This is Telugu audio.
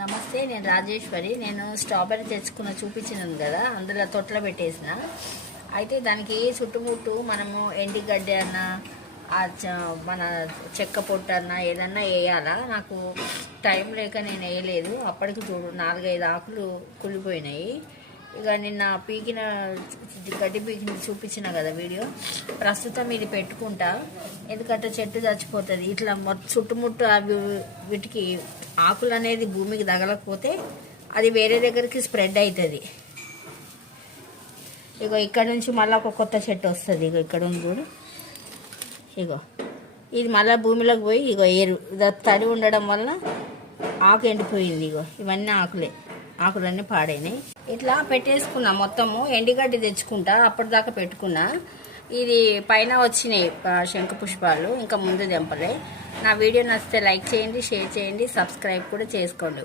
నమస్తే, నేను రాజేశ్వరి. నేను స్ట్రాబెర్రీ తెచ్చుకున్న చూపించినాను కదా, అందులో తొట్ల పెట్టేసిన. అయితే దానికి చుట్టుముట్టు మనము ఎండిగడ్డి అన్నా మన చెక్క పొట్టు అన్నా ఏదన్నా వేయాలా. నాకు టైం లేక నేను వేయలేదు. అప్పటికి చూడు 4-5 ఆకులు కుళ్ళిపోయినాయి. ఇక నిన్న పీకిన గడ్డి పీకిన చూపించిన కదా వీడియో, ప్రస్తుతం ఇది పెట్టుకుంటా. ఎందుకంటే చెట్టు చచ్చిపోతుంది. ఇట్లా చుట్టుముట్టు అవి వీటికి ఆకులు అనేది భూమికి తగలకపోతే అది వేరే దగ్గరికి స్ప్రెడ్ అవుతుంది. ఇగో ఇక్కడ నుంచి మళ్ళీ ఒక కొత్త చెట్టు వస్తుంది. ఇగో ఇక్కడ ఉంది చూడు. ఇగో ఇది మళ్ళీ భూమిలోకి పోయి ఇగో తడి ఉండడం వల్ల ఆకు ఎండిపోయింది. ఇగో ఇవన్నీ ఆకులన్నీ పాడైనాయి. ఇట్లా పెట్టేసుకున్నా. మొత్తము ఎండిగడ్డి తెచ్చుకుంటా, అప్పటిదాకా పెట్టుకున్నా. ఇది పైన వచ్చినాయి శంఖ పుష్పాలు, ఇంకా ముందు దెంపలే. నా వీడియో నచ్చితే లైక్ చేయండి, షేర్ చేయండి, సబ్స్క్రైబ్ కూడా చేసుకోండి.